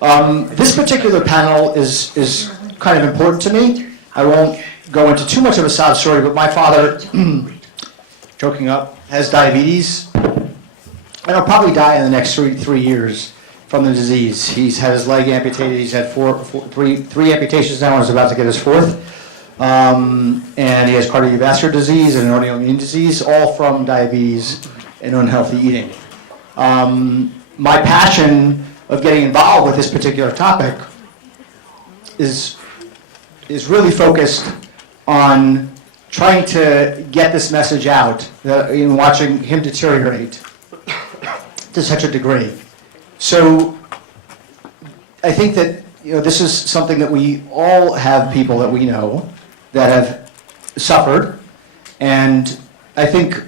This particular panel is kind of important to me. I won't go into too much of a sad story, but my father, joking up, has diabetes, and he'll probably die in the next three years from the disease. He's had his leg amputated. He's had three amputations now, and is about to get his fourth. And he has cardiovascular disease and an autoimmune disease, all from diabetes and unhealthy eating. My passion of getting involved with this particular topic is really focused on trying to get this message out, in watching him deteriorate to such a degree. So I think that this is something that we all have people that we know that have suffered, and I think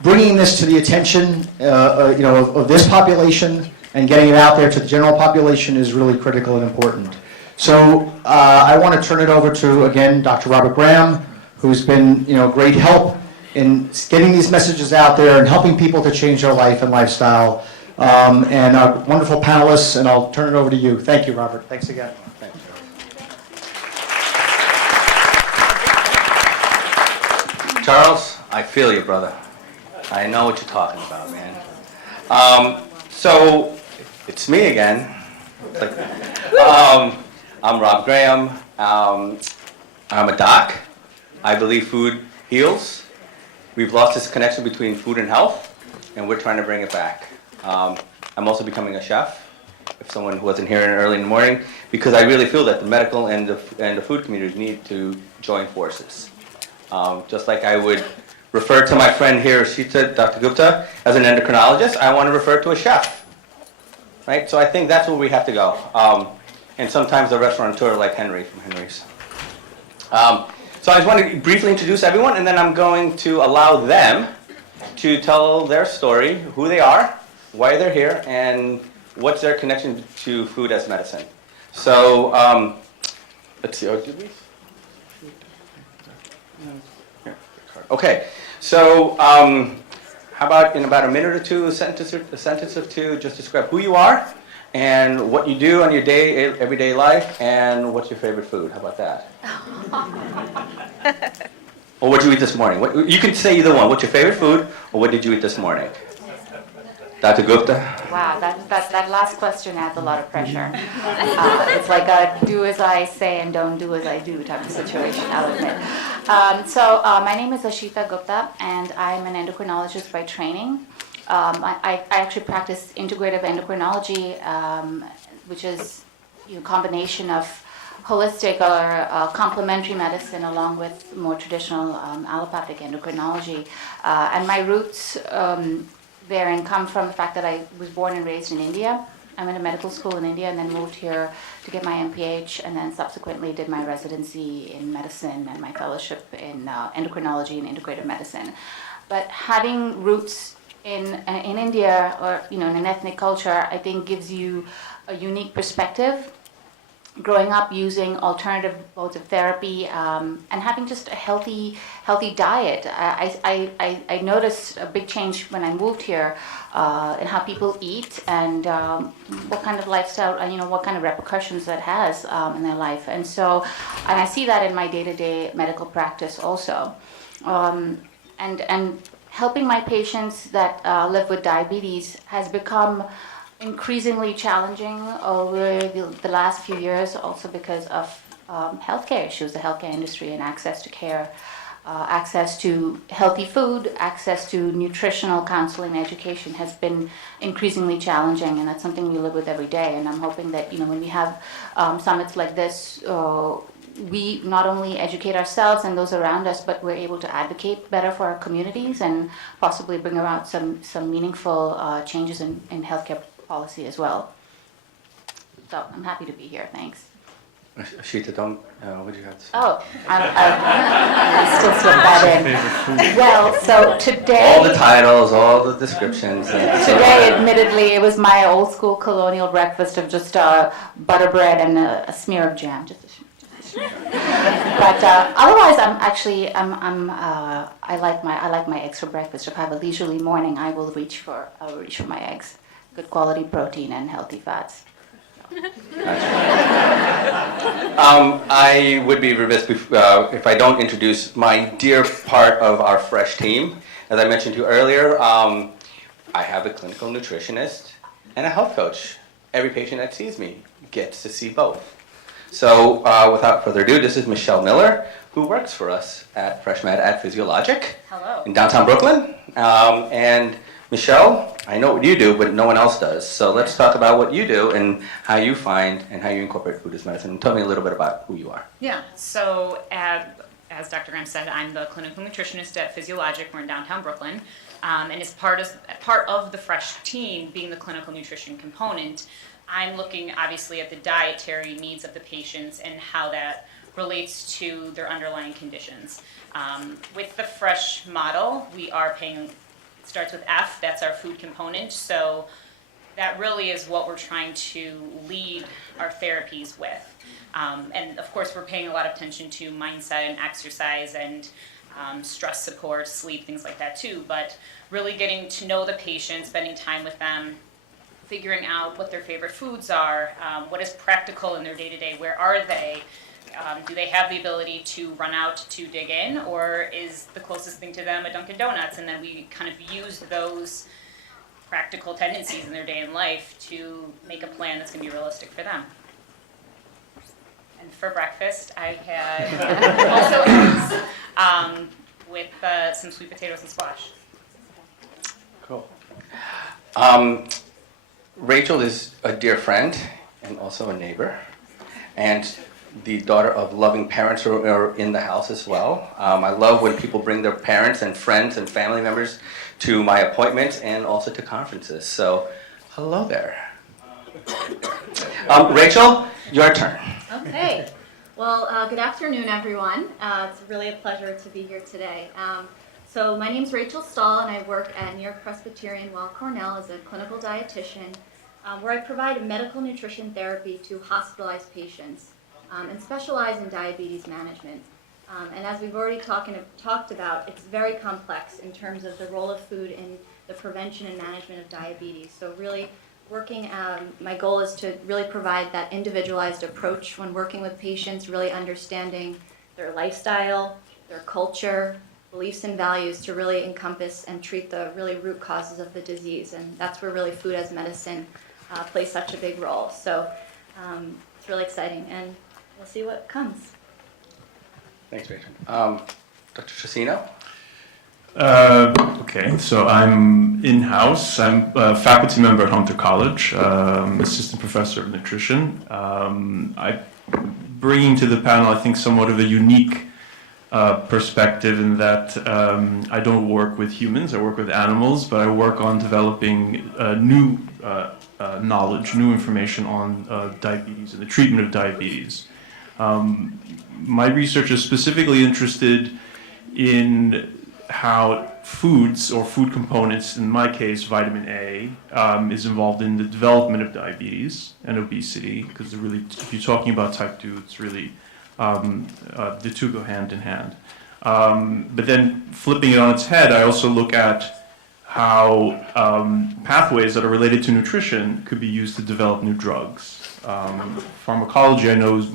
bringing this to the attention of this population and getting it out there to the general population is really critical and important. So I want to turn it over to, again, Dr. Robert Graham, who's been great help in getting these messages out there and helping people to change their life and lifestyle. And our wonderful panelists, and I'll turn it over to you. Thank you, Robert. Thanks again. Thanks. Charles, I feel you, brother. I know what you're talking about, man. So, it's me again. I'm Rob Graham. I'm a doc. I believe food heals. We've lost this connection between food and health, and we're trying to bring it back. I'm also becoming a chef, if someone who wasn't here early in the morning, because I really feel that the medical and the food communities need to join forces. Just like I would refer to my friend here, Ashita, Dr. Gupta, as an endocrinologist, I want to refer to a chef. Right? So I think that's where we have to go. And sometimes a restaurateur like Henry from Henry's. So I just want to briefly introduce everyone, and then I'm going to allow them to tell their story, who they are, why they're here, and what's their connection to food as medicine. So, let's see. Okay. So, how about in about a minute or two, a sentence or two, just describe who you are and what you do on your everyday life, and what's your favorite food? How about that? Or what did you eat this morning? You can say either one. What's your favorite food, or what did you eat this morning? Dr. Gupta? Wow, that last question adds a lot of pressure. It's like a do as I say and don't do as I do type of situation, I'll admit. My name is Ashita Gupta, and I'm an endocrinologist by training. I actually practice integrative endocrinology, which is a combination of holistic or complementary medicine along with more traditional allopathic endocrinology. And my roots therein come from the fact that I was born and raised in India. I went to medical school in India and then moved here to get my MPH, and then subsequently did my residency in medicine and my fellowship in endocrinology and integrative medicine. But having roots in India, or in an ethnic culture, I think gives you a unique perspective. Growing up using alternative modes of therapy and having just a healthy diet, I noticed a big change when I moved here in how people eat and what kind of lifestyle, what kind of repercussions that has in their life. And I see that in my day-to-day medical practice also. And helping my patients that live with diabetes has become increasingly challenging over the last few years, also because of healthcare issues, the healthcare industry, and access to care, access to healthy food, access to nutritional counseling and education has been increasingly challenging, and that's something we live with every day. And I'm hoping that when we have summits like this, we not only educate ourselves and those around us, but we're able to advocate better for our communities and possibly bring about some meaningful changes in healthcare policy as well. So I'm happy to be here. Thanks. Ashita, what did you have to say? Oh, I still slip that in. Well, so today... All the titles, all the descriptions. Today, admittedly, it was my old school colonial breakfast of just butter bread and a smear of jam. But otherwise, I like my eggs for breakfast. If I have a leisurely morning, I will reach for my eggs. Good quality protein and healthy fats. I would be remiss if I don't introduce my dear part of our fresh team. As I mentioned to you earlier, I have a clinical nutritionist and a health coach. Every patient that sees me gets to see both. So without further ado, this is Michelle Miller, who works for us at FreshMed at PhysioLogic. Hello. In downtown Brooklyn. And Michelle, I know what you do, but no one else does. So let's talk about what you do and how you find and how you incorporate food as medicine. Tell me a little bit about who you are. Yeah, so as Dr. Graham said, I'm the clinical nutritionist at PhysioLogic. We're in downtown Brooklyn. And as part of the Fresh team being the clinical nutrition component, I'm looking obviously at the dietary needs of the patients and how that relates to their underlying conditions. With the Fresh model, we are paying, it starts with F, that's our food component. So that really is what we're trying to lead our therapies with. And of course, we're paying a lot of attention to mindset and exercise and stress support, sleep, things like that too. But really getting to know the patient, spending time with them, figuring out what their favorite foods are, what is practical in their day-to-day, where are they? Do they have the ability to run out to dig in, or is the closest thing to them a Dunkin' Donuts? And then we kind of use those practical tendencies in their day in life to make a plan that's going to be realistic for them. And for breakfast, I had also eggs with some sweet potatoes and squash. Cool. Rachel is a dear friend and also a neighbor, and the daughter of loving parents who are in the house as well. I love when people bring their parents and friends and family members to my appointments and also to conferences. So, hello there. Rachel, your turn. Okay. Well, good afternoon, everyone. It's really a pleasure to be here today. So my name is Rachel Stahl, and I work at NY-Presbyterian Weill, Cornell as a clinical dietitian, where I provide medical nutrition therapy to hospitalized patients and specialize in diabetes management. And as we've already talked about, it's very complex in terms of the role of food in the prevention and management of diabetes. So really working, my goal is to really provide that individualized approach when working with patients, really understanding their lifestyle, their culture, beliefs and values to really encompass and treat the really root causes of the disease. And that's where really food as medicine plays such a big role. So it's really exciting, and we'll see what comes. Thanks, Rachel. Dr. Trasino? Okay, so I'm in-house. I'm a faculty member at Hunter College, assistant professor of nutrition. I'm bringing to the panel, I think, somewhat of a unique perspective in that I don't work with humans, I work with animals, but I work on developing new knowledge, new information on diabetes and the treatment of diabetes. My research is specifically interested in how foods or food components, in my case vitamin A, is involved in the development of diabetes and obesity, because really, if you're talking about type 2, it's really the two go hand in hand. But then flipping it on its head, I also look at how pathways that are related to nutrition could be used to develop new drugs. Pharmacology, I know, is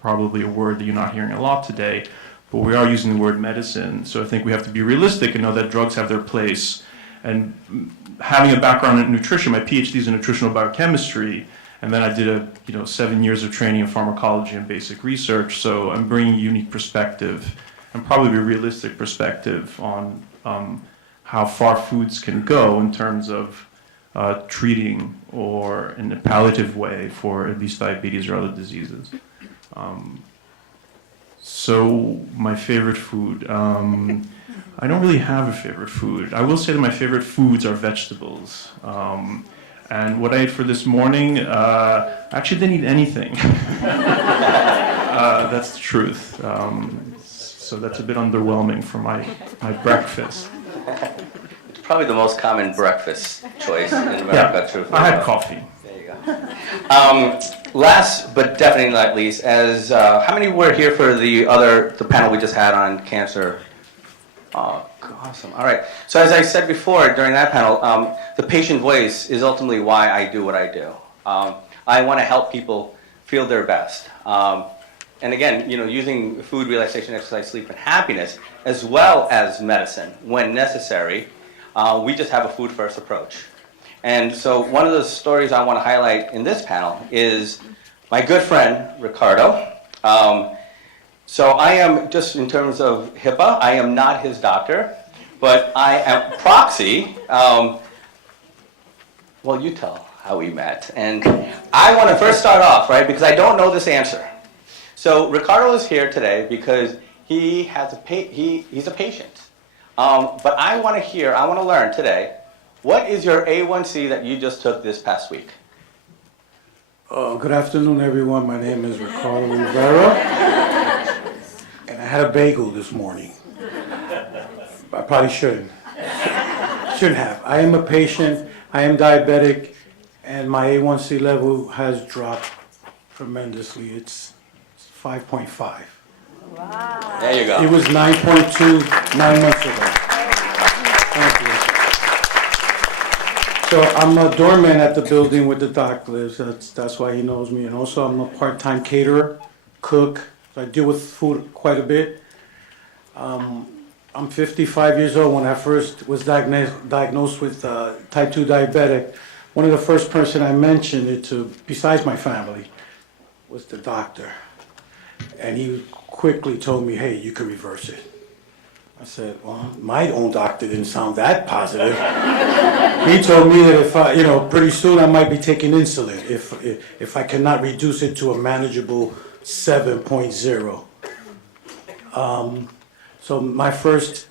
probably a word that you're not hearing a lot today, but we are using the word medicine. So I think we have to be realistic and know that drugs have their place. And having a background in nutrition, my PhD is in nutritional biochemistry, and then I did 7 years of training in pharmacology and basic research. So I'm bringing a unique perspective and probably a realistic perspective on how far foods can go in terms of treating or in a palliative way for at least diabetes or other diseases. So my favorite food, I don't really have a favorite food. I will say that my favorite foods are vegetables. And what I ate for this morning, I actually didn't eat anything. That's the truth. So that's a bit underwhelming for my breakfast. It's probably the most common breakfast choice in America. Yeah, True. I had coffee. There you go. Last but definitely not least, as how many were here for the panel we just had on cancer? Oh, awesome. All right. So as I said before during that panel, the patient voice is ultimately why I do what I do. I want to help people feel their best. And again, using food, relaxation, exercise, sleep, and happiness, as well as medicine when necessary. We just have a food-first approach. And so one of the stories I want to highlight in this panel is my good friend, Ricardo. So I am, just in terms of HIPAA, I am not his doctor, but I am proxy. Well, you tell how we met. And I want to first start off, right, because I don't know this answer. So Ricardo is here today because he has he's a patient. But I want to learn today, what is your A1C that you just took this past week? Good afternoon, everyone. My name is Ricardo Rivera, and I had a bagel this morning. I probably shouldn't have. I am a patient, I am diabetic, and my A1C level has dropped tremendously. It's 5.5. Wow. There you go. It was 9.2 9 months ago. Thank you. So I'm a doorman at the building where the doc lives. That's why he knows me. And also I'm a part-time caterer, cook. So I deal with food quite a bit. I'm 55 years old. When I first was diagnosed with type 2 diabetic, one of the first person I mentioned it to, besides my family, was the doctor. And he quickly told me, hey, you can reverse it. I said, well, my own doctor didn't sound that positive. He told me that if I, pretty soon I might be taking insulin if I cannot reduce it to a manageable 7.0. So my first,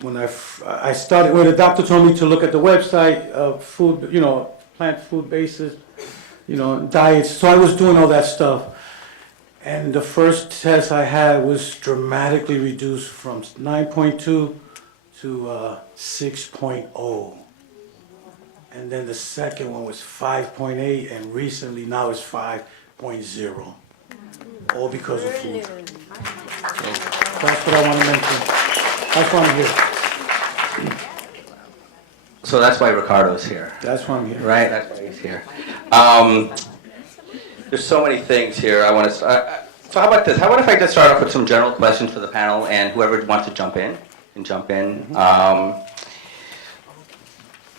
when the doctor told me to look at the website of food, plant food basis, diets. So I was doing all that stuff. And the first test I had was dramatically reduced from 9.2 to 6.0. And then the second one was 5.8, and recently now it's 5.0. All because of food. So that's what I want to mention. That's why I'm here. So that's why Ricardo's here. That's why I'm here. Right, that's why he's here. There's so many things here I want to. So how about this? How about if I just start off with some general questions for the panel, and whoever wants to jump in, can jump in.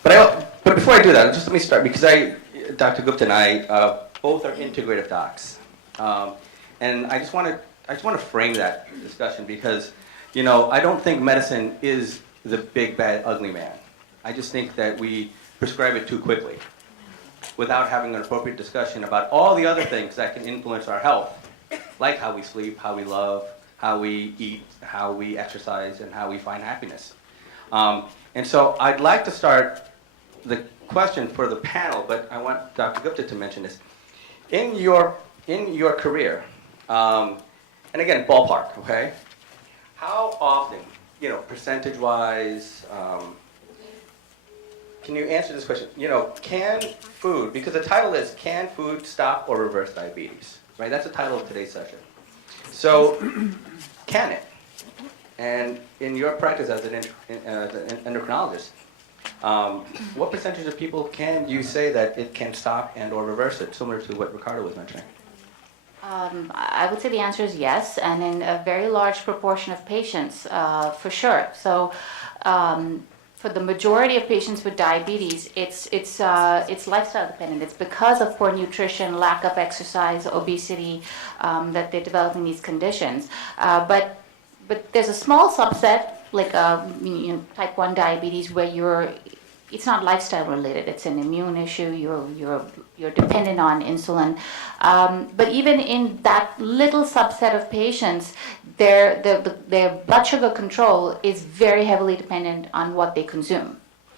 But before I do that, just let me start because Dr. Gupta and I both are integrative docs, and I just want to frame that discussion because I don't think medicine is the big bad ugly man. I just think that we prescribe it too quickly, without having an appropriate discussion about all the other things that can influence our health, like how we sleep, how we love, how we eat, how we exercise, and how we find happiness. And so I'd like to start the question for the panel, but I want Dr. Gupta to mention this. In your career, and again, ballpark, okay? How often, percentage-wise, can you answer this question? Can food, because the title is Can Food Stop or Reverse Diabetes? Right, that's the title of today's session. So, can it? And in your practice as an endocrinologist, what percentage of people can you say that it can stop and or reverse it, similar to what Ricardo was mentioning? I would say the answer is yes, and in a very large proportion of patients, for sure. So, for the majority of patients with diabetes, it's lifestyle dependent. It's because of poor nutrition, lack of exercise, obesity, that they're developing these conditions. But there's a small subset, like type 1 diabetes, where it's not lifestyle related. It's an immune issue. You're dependent on insulin. But even in that little subset of patients, their blood sugar control is very heavily dependent on what they consume.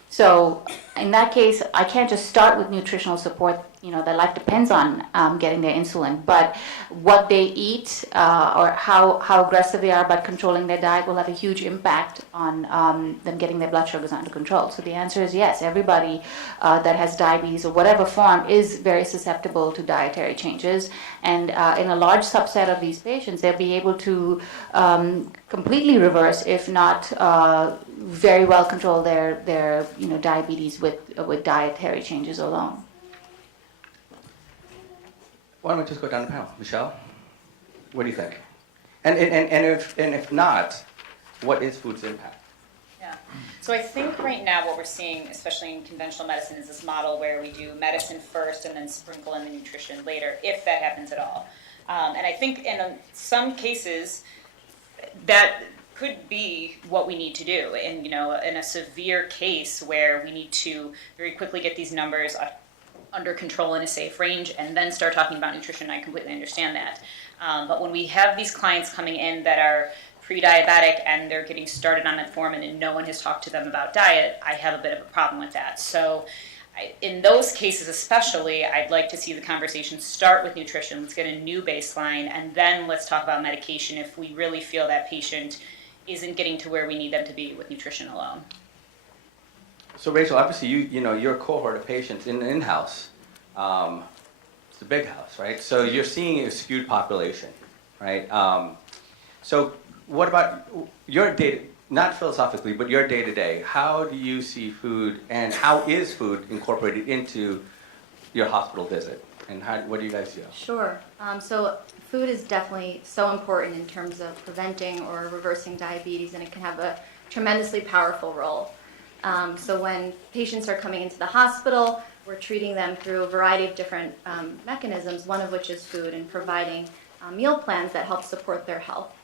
So in that case, I can't just start with nutritional support. Their life depends on getting their insulin, but what they eat or how aggressive they are about controlling their diet will have a huge impact on them getting their blood sugars under control. So the answer is yes. Everybody that has diabetes or whatever form is very susceptible to dietary changes, and in a large subset of these patients, they'll be able to completely reverse, if not very well control their diabetes with dietary changes alone. Why don't we just go down the panel? Michelle, what do you think? And if not, what is food's impact? Yeah. So I think right now what we're seeing, especially in conventional medicine, is this model where we do medicine first and then sprinkle in the nutrition later, if that happens at all. And I think in some cases that could be what we need to do. And in a severe case where we need to very quickly get these numbers under control in a safe range and then start talking about nutrition, I completely understand that. But when we have these clients coming in that are pre-diabetic and they're getting started on metformin and no one has talked to them about diet, I have a bit of a problem with that. So in those cases especially, I'd like to see the conversation start with nutrition. Let's get a new baseline and then let's talk about medication if we really feel that patient isn't getting to where we need them to be with nutrition alone. So Rachel, obviously you're a cohort of patients in the in-house. It's a big house, right? So you're seeing a skewed population, right? So what about your day, not philosophically, but your day-to-day? How do you see food and how is food incorporated into your hospital visit? And what do you guys do? Sure. So food is definitely so important in terms of preventing or reversing diabetes, and it can have a tremendously powerful role. So when patients are coming into the hospital, we're treating them through a variety of different mechanisms, one of which is food, and providing meal plans that help support their health,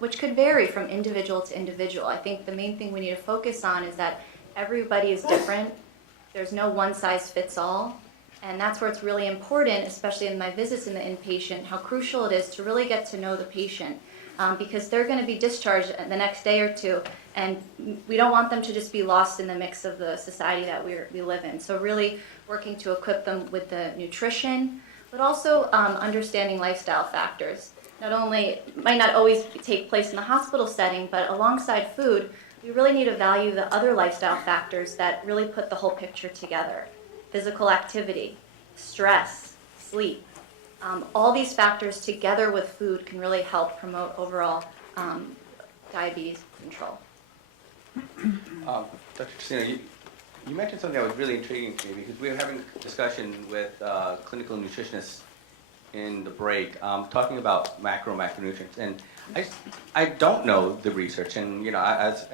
which could vary from individual to individual. I think the main thing we need to focus on is that everybody is different. There's no one size fits all. And that's where it's really important, especially in my visits in the inpatient, how crucial it is to really get to know the patient, because they're going to be discharged the next day or two, and we don't want them to just be lost in the mix of the society that we live in. So really working to equip them with the nutrition, but also understanding lifestyle factors. Not only, might not always take place in the hospital setting, but alongside food, we really need to value the other lifestyle factors that really put the whole picture together. Physical activity, stress, sleep. All these factors together with food can really help promote overall diabetes control. Dr. Trasino, you mentioned something that was really intriguing to me because we were having a discussion with clinical nutritionists in the break, talking about macronutrients, and I don't know the research, and as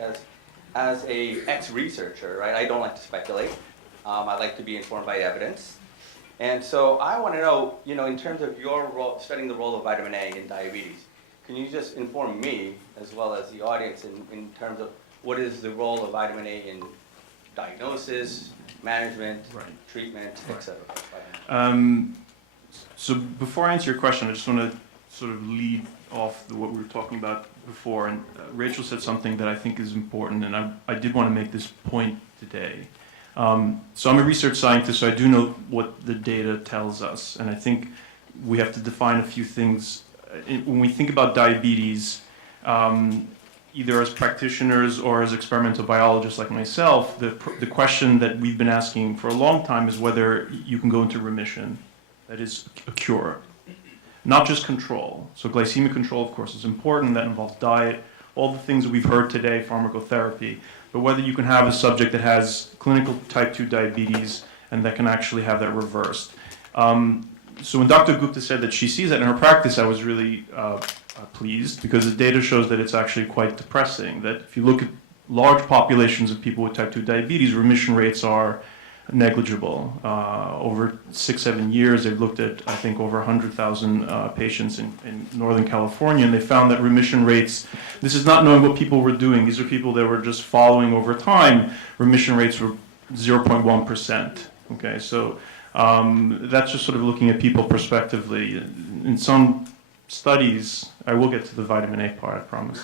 a ex-researcher, right, I don't like to speculate. I like to be informed by evidence. And so I want to know, in terms of your role, studying the role of vitamin A in diabetes, can you just inform me, as well as the audience, in terms of what is the role of vitamin A in diagnosis, management, treatment, etc.? So before I answer your question, I just want to sort of lead off what we were talking about before. And Rachel said something that I think is important, and I did want to make this point today. So I'm a research scientist, so I do know what the data tells us, and I think we have to define a few things. When we think about diabetes, either as practitioners or as experimental biologists like myself, the question that we've been asking for a long time is whether you can go into remission, that is a cure, not just control. So glycemic control, of course, is important. That involves diet, all the things that we've heard today, pharmacotherapy, but whether you can have a subject that has clinical type 2 diabetes and that can actually have that reversed. So when Dr. Gupta said that she sees that in her practice, I was really pleased because the data shows that it's actually quite depressing, that if you look at large populations of people with type 2 diabetes, remission rates are negligible. Over 6-7 years, they've looked at, I think, over 100,000 patients in Northern California, and they found that remission rates, this is not knowing what people were doing, these are people that were just following over time, remission rates were 0.1%. Okay, so that's just sort of looking at people prospectively. In some studies, I will get to the vitamin A part, I promise.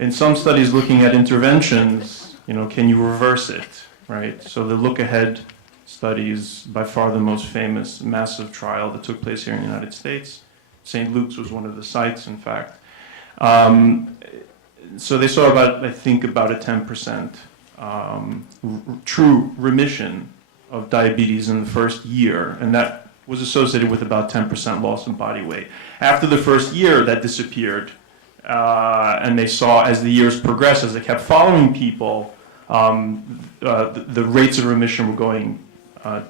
In some studies looking at interventions, can you reverse it, right? So the look-ahead study is by far the most famous massive trial that took place here in the United States. St. Luke's was one of the sites, in fact. So they saw about a 10% true remission of diabetes in the first year, and that was associated with about 10% loss in body weight. After the first year, that disappeared, and they saw as the years progressed, as they kept following people, the rates of remission were going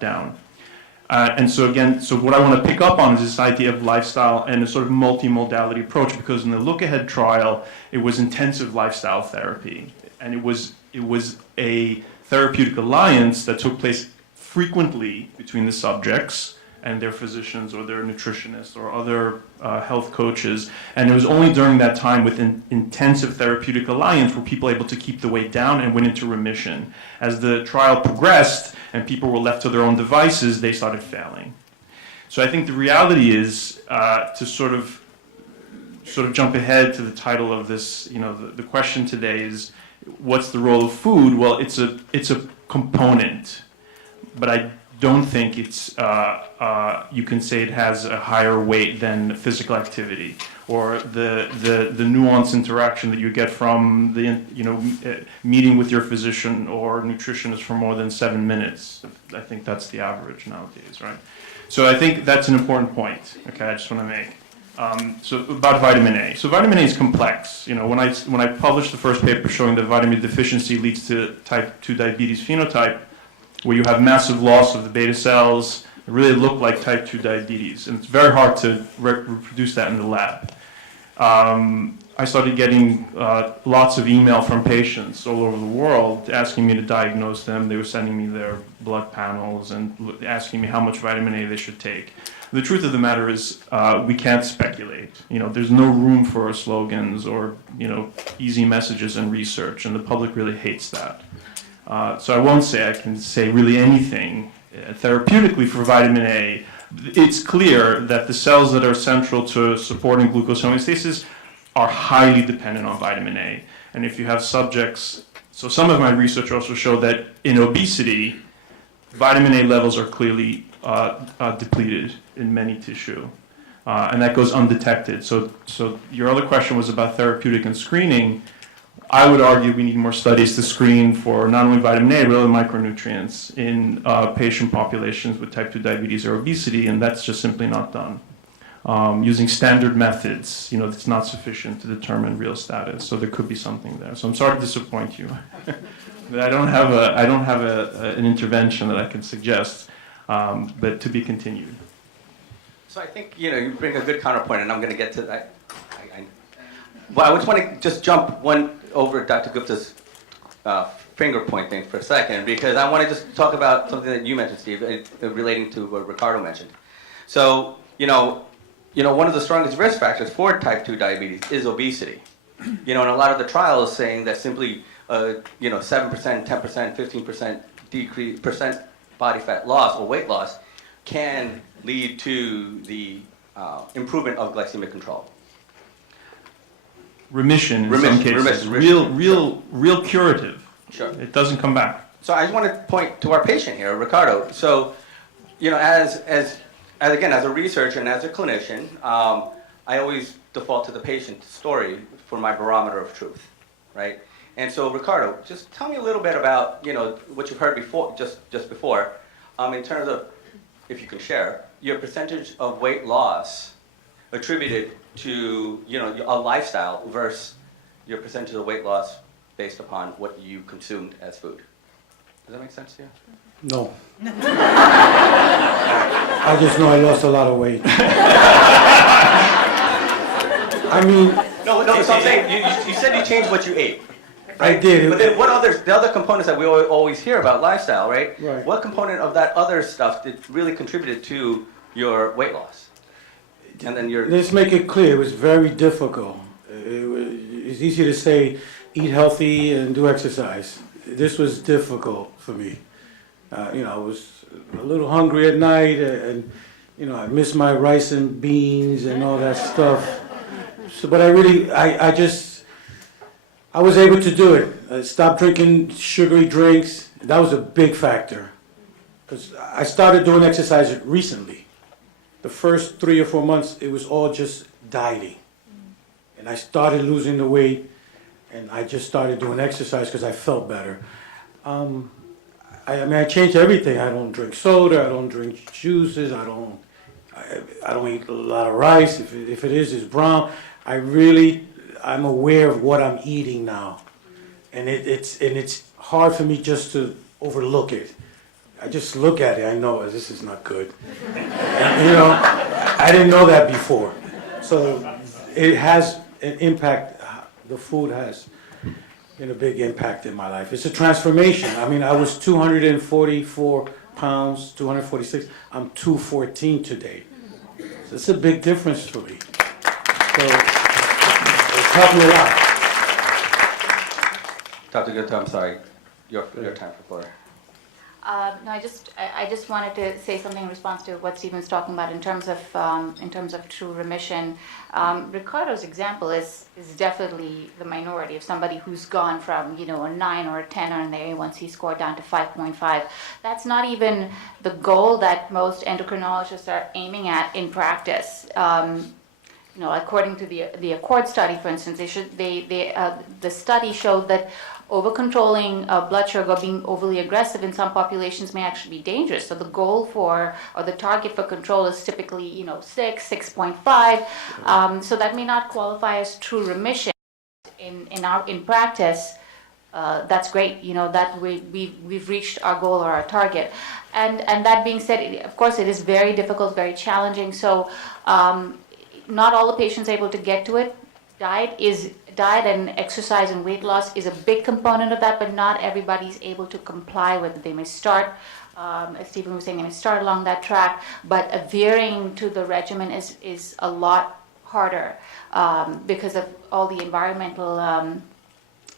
down. And so again, so what I want to pick up on is this idea of lifestyle and a sort of multimodality approach, because in the Look Ahead trial, it was intensive lifestyle therapy. And it was a therapeutic alliance that took place frequently between the subjects and their physicians or their nutritionists or other health coaches. And it was only during that time with an intensive therapeutic alliance were people able to keep the weight down and went into remission. As the trial progressed and people were left to their own devices, they started failing. So I think the reality is to sort of jump ahead to the title of this, the question today is, what's the role of food? Well, it's a component, but I don't think it's you can say it has a higher weight than physical activity or the nuanced interaction that you get from the meeting with your physician or nutritionist for more than 7 minutes. I think that's the average nowadays, right? So I think that's an important point. Okay, I just want to make. So about vitamin A. So vitamin A is complex. When I published the first paper showing that vitamin deficiency leads to type 2 diabetes phenotype, where you have massive loss of the beta cells, it really looked like type 2 diabetes. And it's very hard to reproduce that in the lab. I started getting lots of email from patients all over the world asking me to diagnose them. They were sending me their blood panels and asking me how much vitamin A they should take. The truth of the matter is we can't speculate. There's no room for slogans or easy messages in research, and the public really hates that. So I won't say I can say really anything therapeutically for vitamin A. It's clear that the cells that are central to supporting glucose homeostasis are highly dependent on vitamin A. And if you have subjects, so some of my research also showed that in obesity, vitamin A levels are clearly depleted in many tissue. And that goes undetected. So your other question was about therapeutic and screening. I would argue we need more studies to screen for not only vitamin A, but other micronutrients in patient populations with type 2 diabetes or obesity, and that's just simply not done. Using standard methods, it's not sufficient to determine real status, so there could be something there. So I'm sorry to disappoint you. But I don't have an intervention that I can suggest, but to be continued. So I think, you bring a good counterpoint, and I'm going to get to that. Well, I just want to just jump over Dr. Gupta's finger pointing for a second, because I want to just talk about something that you mentioned, Steve, relating to what Ricardo mentioned. So, one of the strongest risk factors for type 2 diabetes is obesity. And a lot of the trials saying that simply, 7%, 10%, 15% decrease, percent body fat loss or weight loss can lead to the improvement of glycemic control. Remission in some cases. Real curative. Sure. It doesn't come back. So I just want to point to our patient here, Ricardo. So, as a researcher and as a clinician, I always default to the patient's story for my barometer of truth, right? And so, Ricardo, just tell me a little bit about, what you've heard before, just before, in terms of, if you can share, your percentage of weight loss attributed to, a lifestyle versus your percentage of weight loss based upon what you consumed as food. Does that make sense to you? No. I just know I lost a lot of weight. No, so I'm saying, you said you changed what you ate. Right? I did. But then the other components that we always hear about lifestyle, right? Right. What component of that other stuff did really contributed to your weight loss? And then Let's make it clear, it was very difficult. It's easy to say, eat healthy and do exercise. This was difficult for me. I was a little hungry at night, and I missed my rice and beans and all that stuff. So, but I was able to do it. I stopped drinking sugary drinks. That was a big factor, because I started doing exercise recently. The first 3 or 4 months, it was all just dieting. And I started losing the weight, and I just started doing exercise because I felt better. I changed everything. I don't drink soda, I don't drink juices, I don't eat a lot of rice. If it is, it's brown. I'm aware of what I'm eating now. And it's hard for me just to overlook it. I just look at it, I know this is not good. And, you know, I didn't know that before. So it has an impact, the food has been a big impact in my life. It's a transformation. I mean, I was 244 pounds, 246. I'm 214 today. So it's a big difference for me. So it's helped me a lot. Dr. Gupta, I'm sorry. Your time for floor. No, I just wanted to say something in response to what Stephen's talking about in terms of true remission. Ricardo's example is definitely the minority of somebody who's gone from a 9 or a 10 on their A1C score down to 5.5. That's not even the goal that most endocrinologists are aiming at in practice. According to the Accord study, for instance, the study showed that over-controlling blood sugar, being overly aggressive in some populations may actually be dangerous. So the goal or the target for control is typically 6, 6.5. So that may not qualify as true remission. In practice, that's great. That we've reached our goal or our target. And that being said, of course, it is very difficult, very challenging. So not all the patients are able to get to it. Diet and exercise and weight loss is a big component of that, but not everybody's able to comply with it. They may start, as Stephen was saying, they may start along that track, but adhering to the regimen is a lot harder because of all the environmental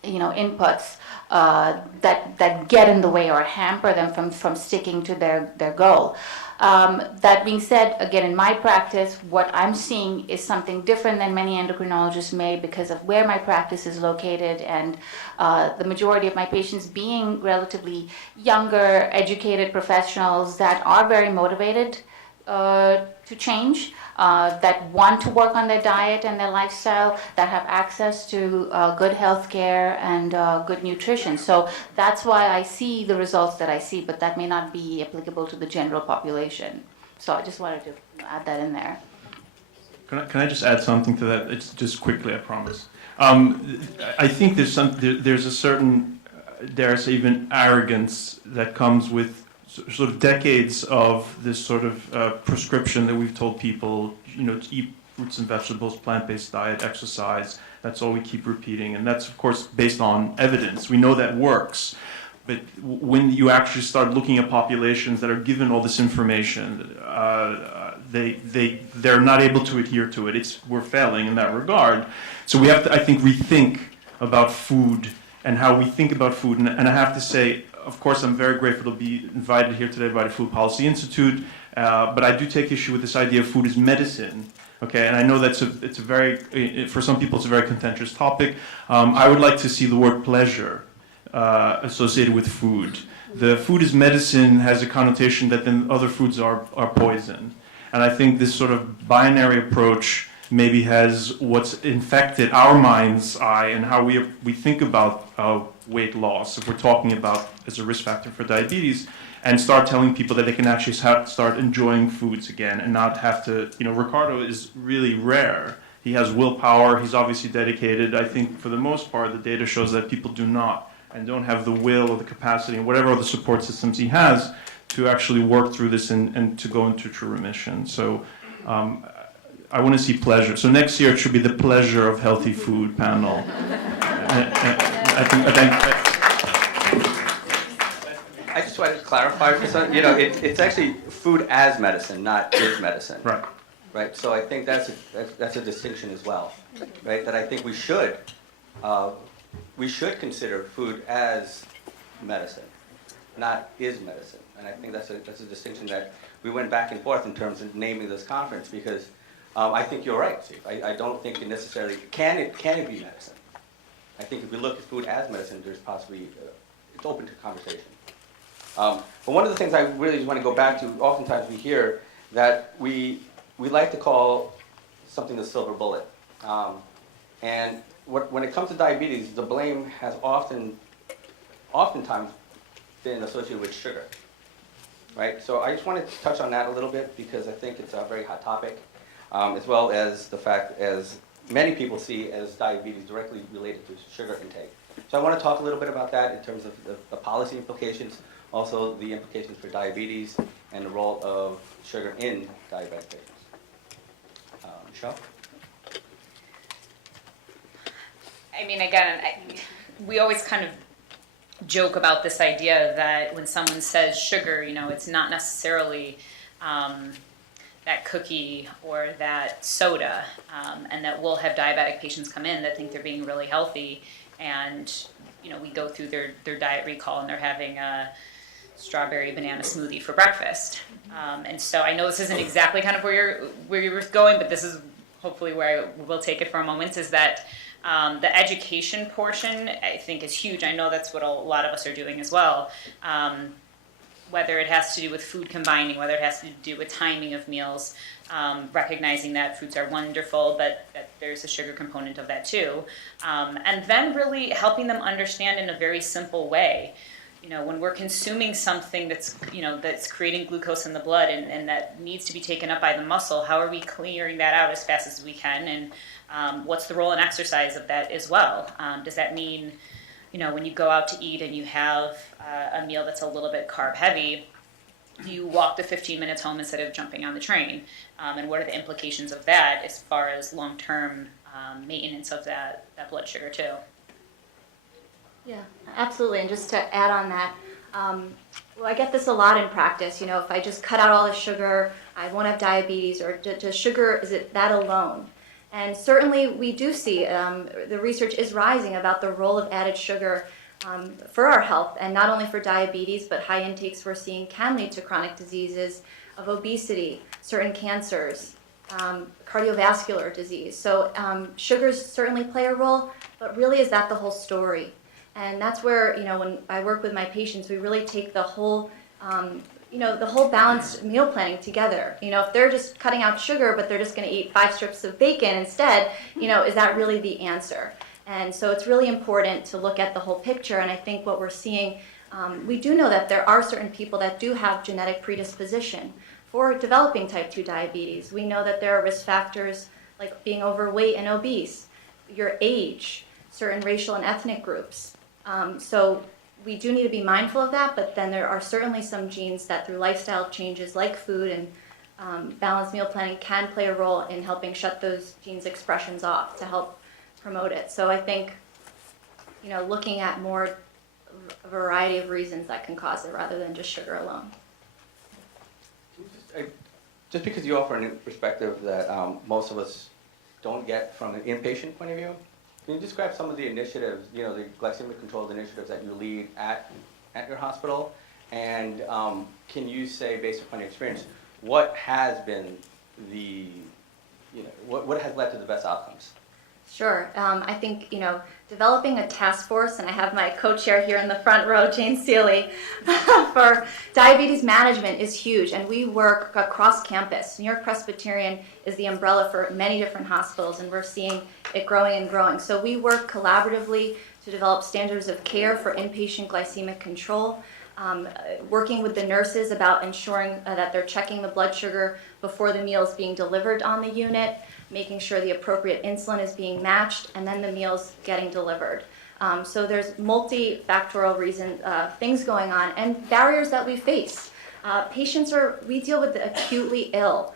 inputs that get in the way or hamper them from sticking to their goal. That being said, again, in my practice, what I'm seeing is something different than many endocrinologists may because of where my practice is located and the majority of my patients being relatively younger, educated professionals that are very motivated to change, that want to work on their diet and their lifestyle, that have access to good health care and good nutrition. So that's why I see the results that I see, but that may not be applicable to the general population. So I just wanted to add that in there. Can I just add something to that? It's just quickly, I promise. I think there's even arrogance that comes with sort of decades of this sort of prescription that we've told people, to eat fruits and vegetables, plant-based diet, exercise. That's all we keep repeating, and that's of course based on evidence. We know that works, but when you actually start looking at populations that are given all this information, they're not able to adhere to it. We're failing in that regard. So we have to, I think, rethink about food and how we think about food. And I have to say, of course, I'm very grateful to be invited here today by the Food Policy Institute, but I do take issue with this idea of food as medicine. Okay, and I know it's a very, for some people, it's a very contentious topic. I would like to see the word pleasure associated with food. The food as medicine has a connotation that then other foods are poison. And I think this sort of binary approach maybe has what's infected our mind's eye and how we think about weight loss, if we're talking about as a risk factor for diabetes, and start telling people that they can actually start enjoying foods again and not have to, Ricardo is really rare. He has willpower, he's obviously dedicated. I think for the most part, the data shows that people do not and don't have the will or the capacity and whatever other support systems he has to actually work through this and to go into true remission. So I want to see pleasure. So next year it should be the pleasure of healthy food panel. I just wanted to clarify for some, it's actually food as medicine, not is medicine. Right. Right. So I think that's a distinction as well, right? That I think we should consider food as medicine, not is medicine. And I think that's a distinction that we went back and forth in terms of naming this conference because I think you're right, Steve. I don't think it necessarily can it be medicine. I think if we look at food as medicine, there's possibly it's open to conversation. But one of the things I really want to go back to, oftentimes we hear that we like to call something the silver bullet. And when it comes to diabetes, the blame has oftentimes been associated with sugar. Right? So I just wanted to touch on that a little bit because I think it's a very hot topic, as well as the fact as many people see as diabetes directly related to sugar intake. So I want to talk a little bit about that in terms of the policy implications, also the implications for diabetes and the role of sugar in diabetic patients. Michelle? I mean, again, we always kind of joke about this idea that when someone says sugar, you know, it's not necessarily that cookie or that soda, and that we'll have diabetic patients come in that think they're being really healthy, and you know, we go through their diet recall and they're having a strawberry banana smoothie for breakfast. And so I know this isn't exactly kind of where you're going, but this is hopefully where I will take it for a moment, is that the education portion, I think, is huge. I know that's what a lot of us are doing as well. Whether it has to do with food combining, whether it has to do with timing of meals, recognizing that fruits are wonderful, but that there's a sugar component of that too. And then really helping them understand in a very simple way, you know, when we're consuming something that's, you know, that's creating glucose in the blood and that needs to be taken up by the muscle, how are we clearing that out as fast as we can? And what's the role in exercise of that as well? Does that mean, you know, when you go out to eat and you have a meal that's a little bit carb heavy, do you walk the 15 minutes home instead of jumping on the train? And what are the implications of that as far as long-term maintenance of that blood sugar too? Yeah, absolutely. And just to add on that, well, I get this a lot in practice. You know, if I just cut out all the sugar, I won't have diabetes, or does sugar, is it that alone? And certainly we do see the research is rising about the role of added sugar for our health, and not only for diabetes, but high intakes we're seeing can lead to chronic diseases of obesity, certain cancers, cardiovascular disease. So sugars certainly play a role, but really is that the whole story? And that's where, you know, when I work with my patients, we really take the whole, you know, the whole balanced meal planning together. You know, if they're just cutting out sugar, but they're just going to eat 5 strips of bacon instead, you know, is that really the answer? And so it's really important to look at the whole picture. And I think what we're seeing, we do know that there are certain people that do have genetic predisposition for developing type 2 diabetes. We know that there are risk factors like being overweight and obese, your age, certain racial and ethnic groups. So we do need to be mindful of that, but then there are certainly some genes that through lifestyle changes like food and balanced meal planning can play a role in helping shut those genes' expressions off to help promote it. So I think, you know, looking at more a variety of reasons that can cause it rather than just sugar alone. Just because you offer a perspective that most of us don't get from an inpatient point of view, can you describe some of the initiatives, you know, the glycemic controlled initiatives that you lead at your hospital? And can you say, based upon your experience, what has been the, you know, what has led to the best outcomes? Sure. I think, you know, developing a task force, and I have my co-chair here in the front row, Jane Seeley, for diabetes management is huge, and we work across campus. New-Presbyterian is the umbrella for many different hospitals, and we're seeing it growing and growing. So we work collaboratively to develop standards of care for inpatient glycemic control, working with the nurses about ensuring that they're checking the blood sugar before the meal is being delivered on the unit, making sure the appropriate insulin is being matched, and then the meal's getting delivered. So there's multifactorial things going on, and barriers that we face. We deal with the acutely ill.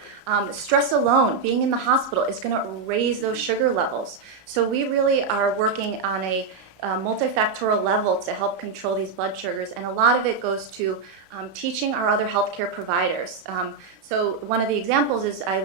Stress alone, being in the hospital, is going to raise those sugar levels. So we really are working on a multifactorial level to help control these blood sugars, and a lot of it goes to teaching our other healthcare providers. So one of the examples is I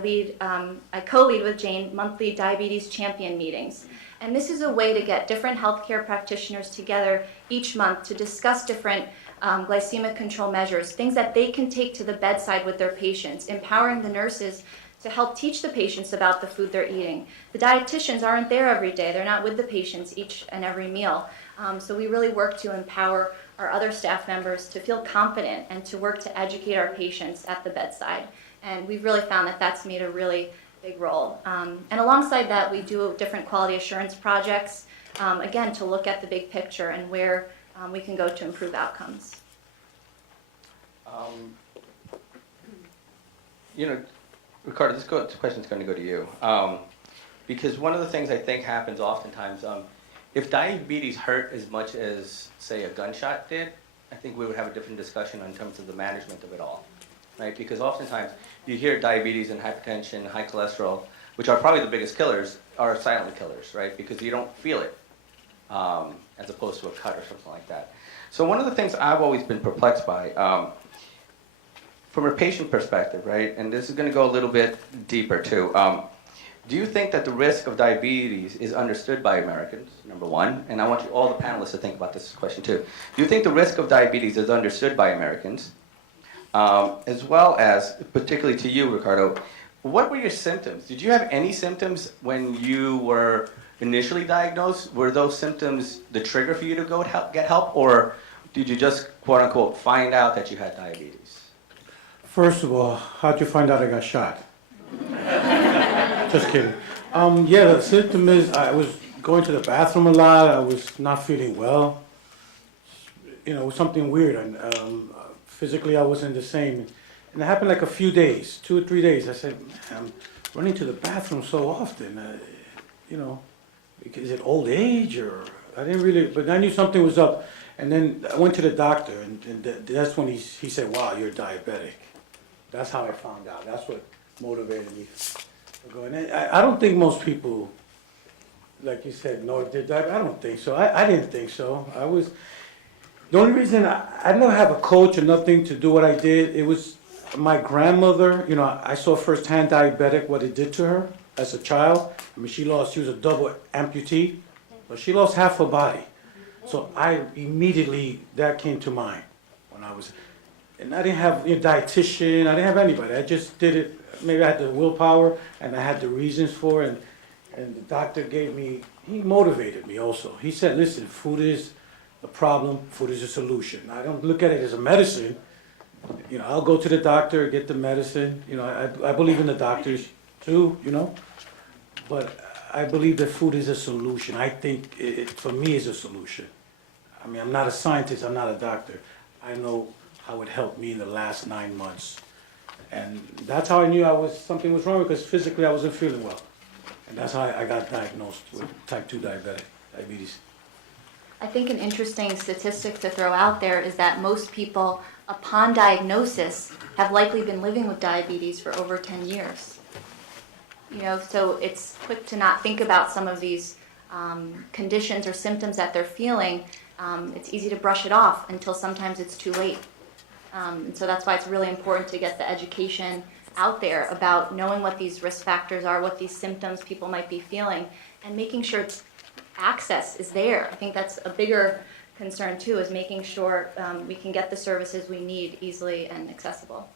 co-lead with Jane monthly diabetes champion meetings. And this is a way to get different healthcare practitioners together each month to discuss different glycemic control measures, things that they can take to the bedside with their patients, empowering the nurses to help teach the patients about the food they're eating. The dietitians aren't there every day. They're not with the patients each and every meal. So we really work to empower our other staff members to feel confident and to work to educate our patients at the bedside. And we've really found that that's made a really big role. And alongside that, we do different quality assurance projects, again, to look at the big picture and where we can go to improve outcomes. You know, Ricardo, this question is going to go to you. Because one of the things I think happens oftentimes if diabetes hurt as much as, say, a gunshot did, I think we would have a different discussion in terms of the management of it all, right? Because oftentimes you hear diabetes and hypertension, high cholesterol, which are probably the biggest killers, are silent killers, right? Because you don't feel it, as opposed to a cut or something like that. So one of the things I've always been perplexed by, from a patient perspective, right, and this is going to go a little bit deeper too, do you think that the risk of diabetes is understood by Americans, number one? And I want you, all the panelists to think about this question too. Do you think the risk of diabetes is understood by Americans? As well as, particularly to you, Ricardo, what were your symptoms? Did you have any symptoms when you were initially diagnosed? Were those symptoms the trigger for you to go get help? Or did you just, quote unquote, find out that you had diabetes? First of all, how'd you find out I got shot? Just kidding. Yeah, the symptom is I was going to the bathroom a lot. I was not feeling well. You know, it was something weird. And physically, I wasn't the same. And it happened like a few days, 2 or 3 days. I said, I'm running to the bathroom so often. You know, is it old age or I didn't really, but I knew something was up. And then I went to the doctor, and that's when he said, wow, you're diabetic. That's how I found out. That's what motivated me for going. I don't think most people, like you said, know if they're diabetic. I don't think so. I didn't think so. The only reason I don't have a coach or nothing to do what I did, it was my grandmother. You know, I saw firsthand diabetic, what it did to her as a child. I mean, she was a double amputee, but she lost half her body. So that came to mind when I was, and I didn't have a dietitian, I didn't have anybody. I just did it. Maybe I had the willpower and I had the reasons for it. And the doctor he motivated me also. He said, listen, food is a problem, food is a solution. I don't look at it as a medicine. You know, I'll go to the doctor, get the medicine. You know, I believe in the doctors too, you know. But I believe that food is a solution. I think it for me is a solution. I mean, I'm not a scientist, I'm not a doctor. I know how it helped me in the last 9 months. And that's how I knew something was wrong, because physically I wasn't feeling well. And that's how I got diagnosed with type 2 diabetes. I think an interesting statistic to throw out there is that most people, upon diagnosis, have likely been living with diabetes for over 10 years. You know, so it's quick to not think about some of these conditions or symptoms that they're feeling. It's easy to brush it off until sometimes it's too late. And so that's why it's really important to get the education out there about knowing what these risk factors are, what these symptoms people might be feeling, and making sure access is there. I think that's a bigger concern too, is making sure we can get the services we need easily and accessible.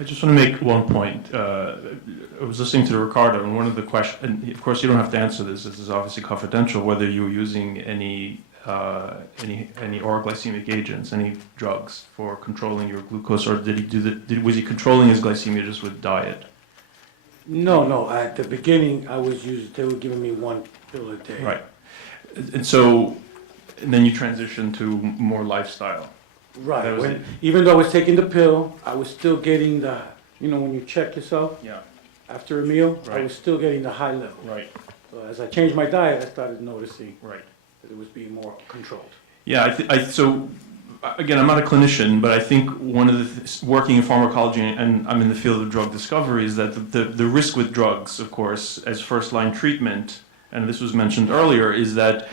I just want to make one point. I was listening to Ricardo, and one of the questions, and of course you don't have to answer this is obviously confidential, whether you were using any oral glycemic agents, any drugs for controlling your glucose, or was he controlling his glycemia just with diet? No. At the beginning, they were giving me 1 pill a day. Right. And then you transitioned to more lifestyle. Right. Even though I was taking the pill, I was still getting when you check yourself after a meal, right. I was still getting the high level. Right. So as I changed my diet, I started noticing that it was being more controlled. Yeah, so again, I'm not a clinician, but I think one of the working in pharmacology, and I'm in the field of drug discovery, is that the risk with drugs, of course, as first-line treatment, and this was mentioned earlier, is that,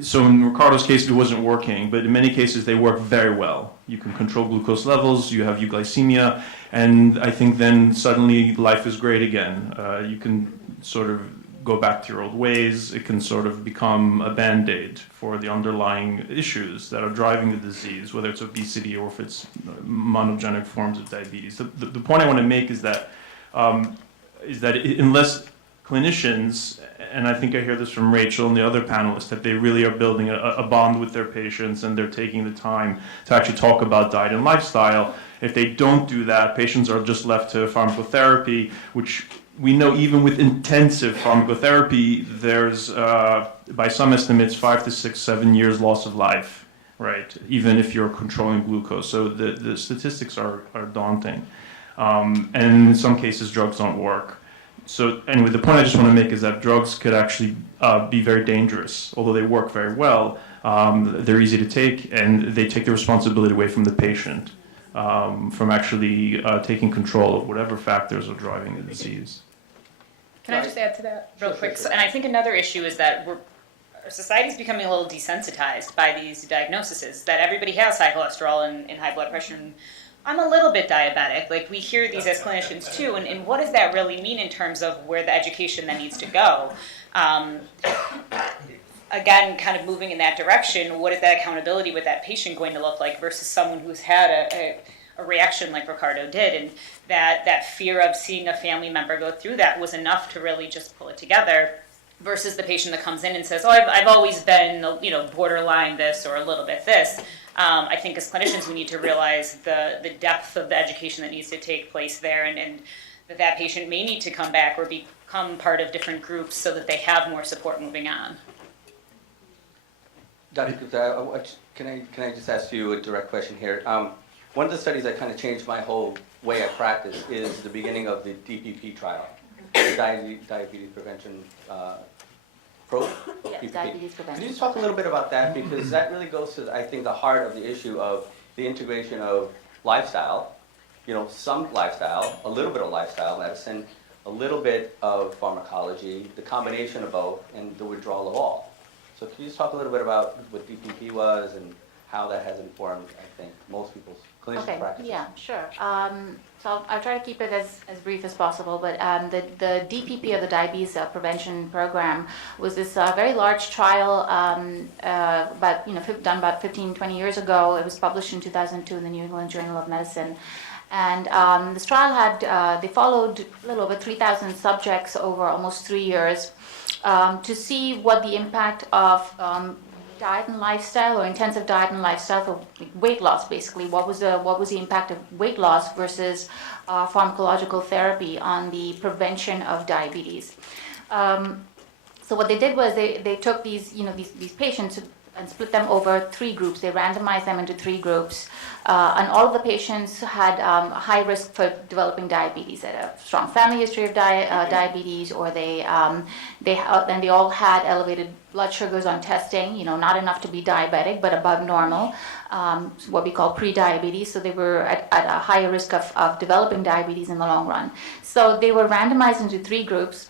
so in Ricardo's case, it wasn't working, but in many cases, they work very well. You can control glucose levels, you have euglycemia, and I think then suddenly life is great again. You can sort of go back to your old ways. It can sort of become a band-aid for the underlying issues that are driving the disease, whether it's obesity or if it's monogenic forms of diabetes. The point I want to make is that unless clinicians, and I think I hear this from Rachel and the other panelists, that they really are building a bond with their patients and they're taking the time to actually talk about diet and lifestyle. If they don't do that, patients are just left to pharmacotherapy, which we know even with intensive pharmacotherapy, there's, by some estimates, 5 to 6, 7 years loss of life, right? Even if you're controlling glucose. So the statistics are daunting. And in some cases, drugs don't work. So anyway, the point I just want to make is that drugs could actually be very dangerous. Although they work very well, they're easy to take, and they take the responsibility away from the patient, from actually taking control of whatever factors are driving the disease. Can I just add to that real quick? So, and I think another issue is that our society's becoming a little desensitized by these diagnoses, that everybody has high cholesterol and high blood pressure. And I'm a little bit diabetic. Like, we hear these as clinicians too, and what does that really mean in terms of where the education then needs to go? Again, kind of moving in that direction, what is that accountability with that patient going to look like versus someone who's had a reaction like Ricardo did, and that fear of seeing a family member go through that was enough to really just pull it together, versus the patient that comes in and says, oh, I've always been, borderline this or a little bit this. I think as clinicians we need to realize the depth of the education that needs to take place there, and that patient may need to come back or become part of different groups so that they have more support moving on. Dr. Gupta, can I just ask you a direct question here? One of the studies that kind of changed my whole way I practice is the beginning of the DPP trial, the diabetes prevention probe. Yes, diabetes prevention. Can you just talk a little bit about that? Because that really goes to, I think, the heart of the issue of the integration of lifestyle, some lifestyle, a little bit of lifestyle medicine, a little bit of pharmacology, the combination of both, and the withdrawal of all. So can you just talk a little bit about what DPP was and how that has informed, I think, most people's clinician practices? Yeah, sure. So I'll try to keep it as brief as possible, but the DPP, or the Diabetes Prevention Program, was this very large trial done about 15, 20 years ago. It was published in 2002 in the New England Journal of Medicine. And this trial they followed a little over 3,000 subjects over almost 3 years to see what the impact of diet and lifestyle, or intensive diet and lifestyle for weight loss, basically. What was the impact of weight loss versus pharmacological therapy on the prevention of diabetes? So what they did was they took these patients and split them over 3 groups. They randomized them into 3 groups, and all of the patients had high risk for developing diabetes, had a strong family history of diabetes, or they all had elevated blood sugars on testing. Not enough to be diabetic, but above normal, what we call pre-diabetes. So they were at a higher risk of developing diabetes in the long run. So they were randomized into 3 groups.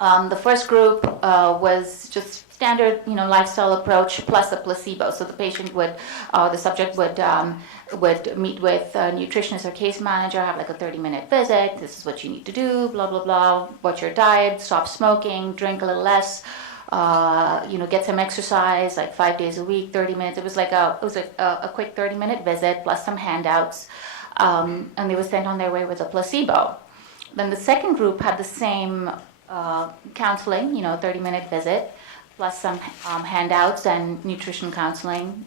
The first group was just standard, lifestyle approach plus a placebo. So the subject would meet with a nutritionist or case manager, have like a 30-minute visit. This is what you need to do, blah, blah, blah. What's your diet? Stop smoking, drink a little less, get some exercise, like 5 days a week, 30 minutes. It was a quick 30-minute visit plus some handouts, and they were sent on their way with a placebo. Then the second group had the same counseling, 30-minute visit, plus some handouts and nutrition counseling,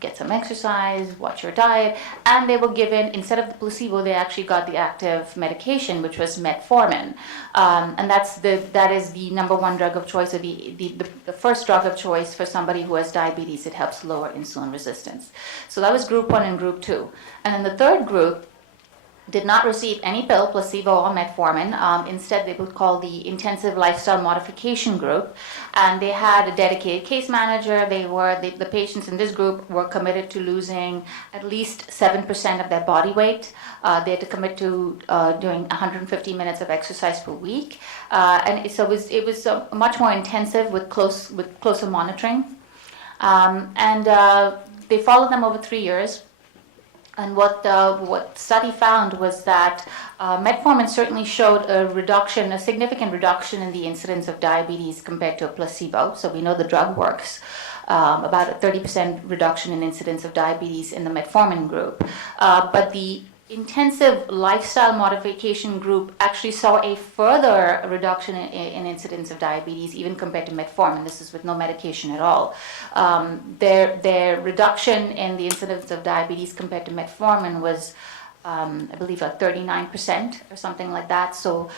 get some exercise, watch your diet, and they were given, instead of the placebo, they actually got the active medication, which was metformin, and that is the number one drug of choice, or the first drug of choice for somebody who has diabetes. It helps lower insulin resistance. So that was group 1 and group 2. And then the third group did not receive any pill, placebo, or metformin. Instead, they would call the intensive lifestyle modification group, and they had a dedicated case manager. The patients in this group were committed to losing at least 7% of their body weight. They had to commit to doing 150 minutes of exercise per week, and so it was much more intensive with closer monitoring, and they followed them over 3 years. And what study found was that metformin certainly showed a significant reduction in the incidence of diabetes compared to a placebo. So we know the drug works. About a 30% reduction in incidence of diabetes in the metformin group. But the intensive lifestyle modification group actually saw a further reduction in incidence of diabetes, even compared to metformin. This is with no medication at all. Their reduction in the incidence of diabetes compared to metformin was, I believe, like 39% or something like that. So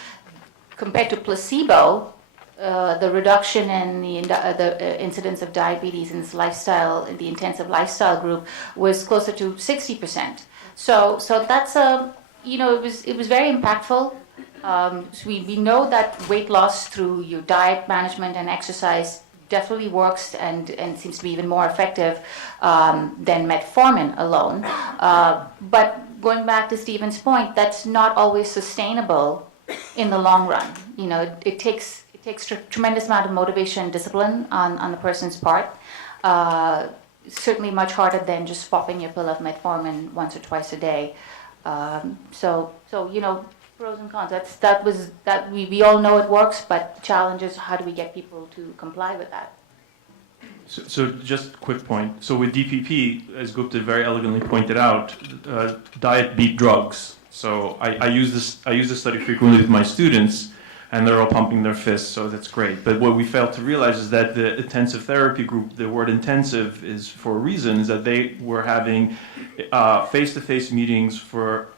compared to placebo, the reduction in the incidence of diabetes in the intensive lifestyle group was closer to 60%. So that's it was very impactful. So we know that weight loss through your diet management and exercise definitely works and seems to be even more effective than metformin alone. But going back to Stephen's point, that's not always sustainable in the long run. You know, it takes a tremendous amount of motivation and discipline on the person's part. Certainly much harder than just popping your pill of metformin once or twice a day. So you know, pros and cons. We all know it works, but the challenge is how do we get people to comply with that? So just a quick point. So with DPP, as Gupta very elegantly pointed out, diet beat drugs. So I use this study frequently with my students, and they're all pumping their fists, so that's great. But what we failed to realize is that the intensive therapy group, the word intensive is for a reason, is that they were having face-to-face meetings for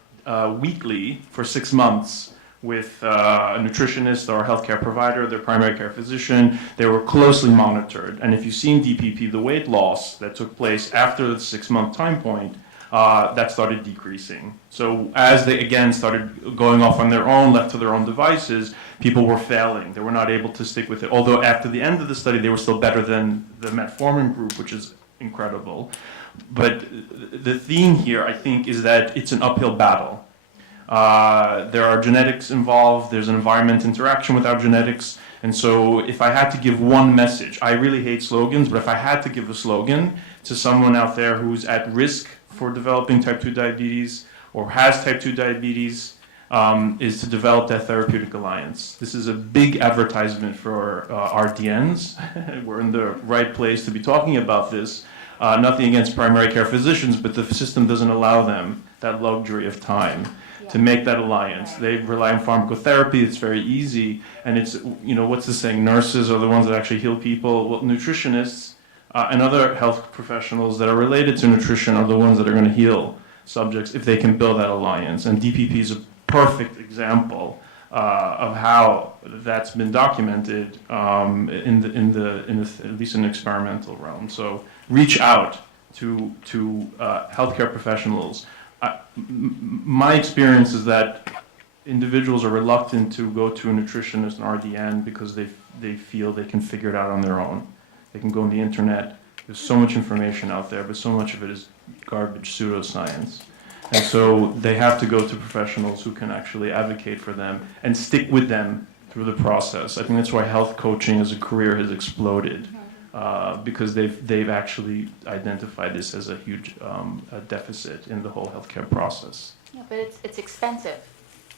weekly for 6 months with a nutritionist or a healthcare provider, their primary care physician. They were closely monitored. And if you've seen DPP, the weight loss that took place after the 6-month time point, that started decreasing. So as they again started going off on their own, left to their own devices, people were failing. They were not able to stick with it. Although after the end of the study, they were still better than the metformin group, which is incredible. But the theme here, I think, is that it's an uphill battle. There are genetics involved, there's an environment interaction with our genetics, and so if I had to give one message, I really hate slogans, but if I had to give a slogan to someone out there who's at risk for developing type 2 diabetes or has type 2 diabetes, is to develop that therapeutic alliance. This is a big advertisement for RDNs. We're in the right place to be talking about this. Nothing against primary care physicians, but the system doesn't allow them that luxury of time to make that alliance. They rely on pharmacotherapy, it's very easy, and it's, you know, what's the saying, nurses are the ones that actually heal people. Well, nutritionists and other health professionals that are related to nutrition are the ones that are going to heal subjects if they can build that alliance. And DPP is a perfect example of how that's been documented at least in the experimental realm. So reach out to healthcare professionals. My experience is that individuals are reluctant to go to a nutritionist and RDN because they feel they can figure it out on their own. They can go on the internet. There's so much information out there, but so much of it is garbage pseudoscience. And so they have to go to professionals who can actually advocate for them and stick with them through the process. I think that's why health coaching as a career has exploded. Because they've actually identified this as a huge deficit in the whole healthcare process. Yeah, but it's expensive.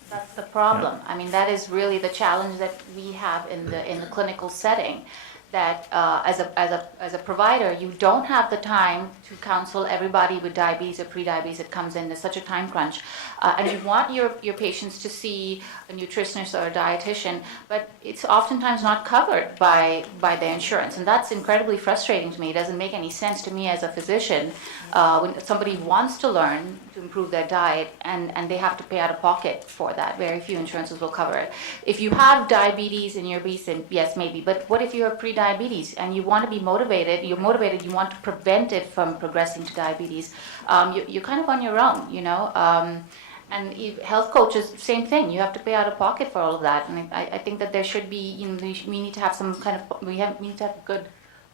That's the problem. Yeah. I mean, that is really the challenge that we have in the clinical setting. That as a provider, you don't have the time to counsel everybody with diabetes or pre-diabetes that comes in. There's such a time crunch, and you want your patients to see a nutritionist or a dietitian, but it's oftentimes not covered by their insurance, and that's incredibly frustrating to me. It doesn't make any sense to me as a physician when somebody wants to learn to improve their diet and they have to pay out of pocket for that. Very few insurances will cover it. If you have diabetes and you're obese, then yes, maybe. But what if you're pre-diabetes and you want to be motivated? You're motivated. You want to prevent it from progressing to diabetes. You're kind of on your own, you know. And health coaches, same thing. You have to pay out of pocket for all of that. And I think that there should be, you know, we need to have some kind of we need to have good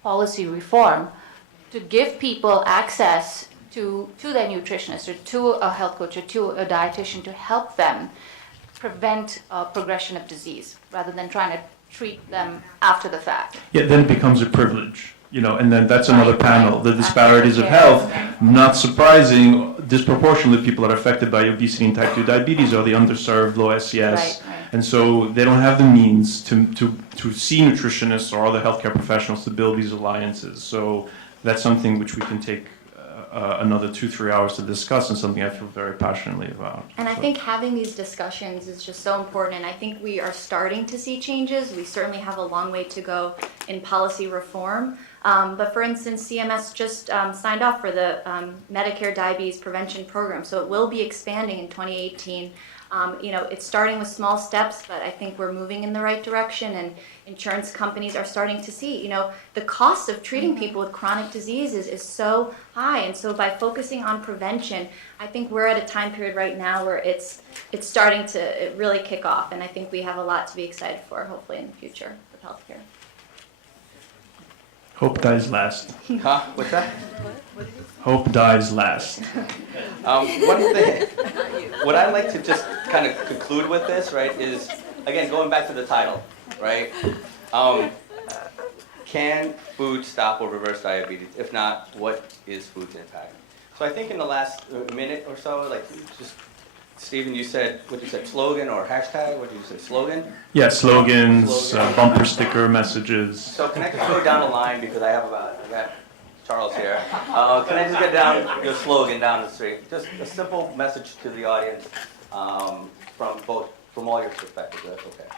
policy reform to give people access to their nutritionist or to a health coach or to a dietitian to help them prevent progression of disease rather than trying to treat them after the fact. Yeah, then it becomes a privilege, you know, and then that's another panel. The disparities of health, not surprising, disproportionately people that are affected by obesity and type 2 diabetes are the underserved, low SES. Right. And so they don't have the means to see nutritionists or other healthcare professionals to build these alliances. So that's something which we can take another 2-3 hours to discuss, and something I feel very passionately about. And I think having these discussions is just so important, and I think we are starting to see changes. We certainly have a long way to go in policy reform. But for instance, CMS just signed off for the Medicare Diabetes Prevention Program, so it will be expanding in 2018 It's starting with small steps, but I think we're moving in the right direction, and insurance companies are starting to see, the cost of treating people with chronic diseases is so high. And so by focusing on prevention, I think we're at a time period right now where it's starting to really kick off. And I think we have a lot to be excited for, hopefully, in the future with healthcare. Hope dies last. Huh? What's that? Hope dies last. One thing, what I'd like to just kind of conclude with this, right, is, again, going back to the title, right? Can food stop or reverse diabetes? If not, what is food's impact? So I think in the last minute or so, just, Stephen, you said, what you said, slogan or hashtag? What did you say, slogan? Yeah, slogans, bumper sticker messages. So can I just go down the line, because I got Charles here. Can I just get down your slogan down the street? Just a simple message to the audience from all your perspectives, if that's okay.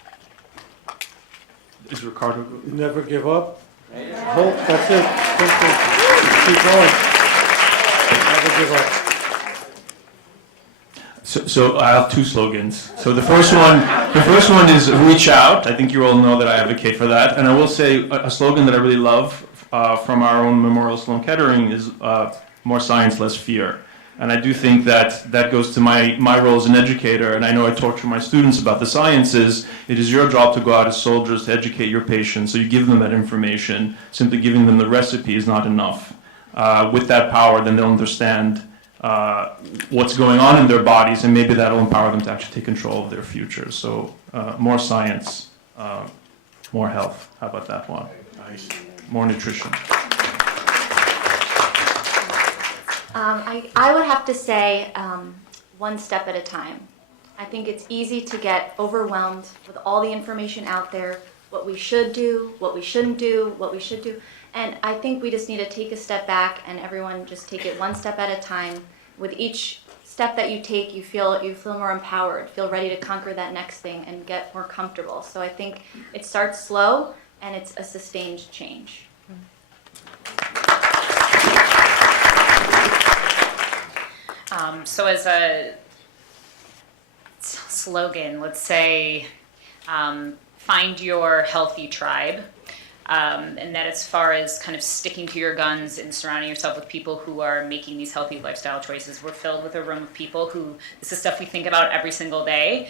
Is Ricardo? Never give up. Right? Hope, that's it. Simple. Keep going. Never give up. So I have two slogans. So the first one is reach out. I think you all know that I advocate for that. And I will say a slogan that I really love from our own Memorial Sloan Kettering is more science, less fear. And I do think that goes to my role as an educator, and I know I talk to my students about the sciences. It is your job to go out as soldiers to educate your patients, so you give them that information. Simply giving them the recipe is not enough. With that power, then they'll understand what's going on in their bodies, and maybe that'll empower them to actually take control of their future. So more science, more health. How about that one? Nice. More nutrition. I would have to say one step at a time. I think it's easy to get overwhelmed with all the information out there, what we should do, what we shouldn't do, what we should do. And I think we just need to take a step back and everyone just take it one step at a time. With each step that you take, you feel more empowered, feel ready to conquer that next thing and get more comfortable. So I think it starts slow and it's a sustained change. So as a slogan, let's say, find your healthy tribe. And that as far as kind of sticking to your guns and surrounding yourself with people who are making these healthy lifestyle choices. We're filled with a room of people who, this is stuff we think about every single day,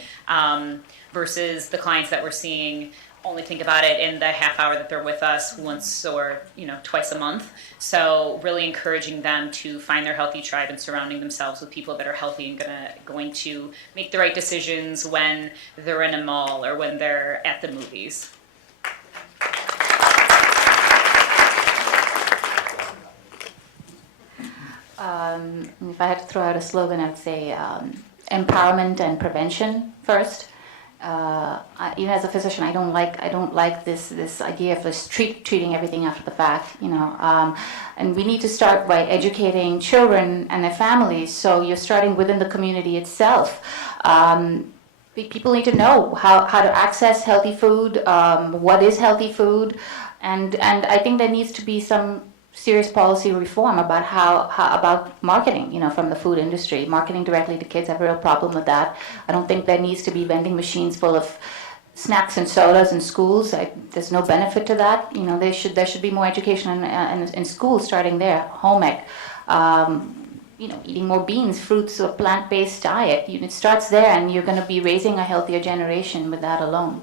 versus the clients that we're seeing only think about it in the half hour that they're with us once or twice a month. So really encouraging them to find their healthy tribe and surrounding themselves with people that are healthy and going to make the right decisions when they're in a mall or when they're at the movies. If I had to throw out a slogan, I'd say empowerment and prevention first. Even as a physician, I don't like this idea of just treating everything after the fact, and we need to start by educating children and their families. So you're starting within the community itself. People need to know how to access healthy food, what is healthy food, and I think there needs to be some serious policy reform about about marketing, from the food industry. Marketing directly to kids, I have a real problem with that. I don't think there needs to be vending machines full of snacks and sodas in schools. There's no benefit to that. There should be more education in schools, starting there, home ec. Eating more beans, fruits, or plant-based diet. It starts there, and you're going to be raising a healthier generation with that alone.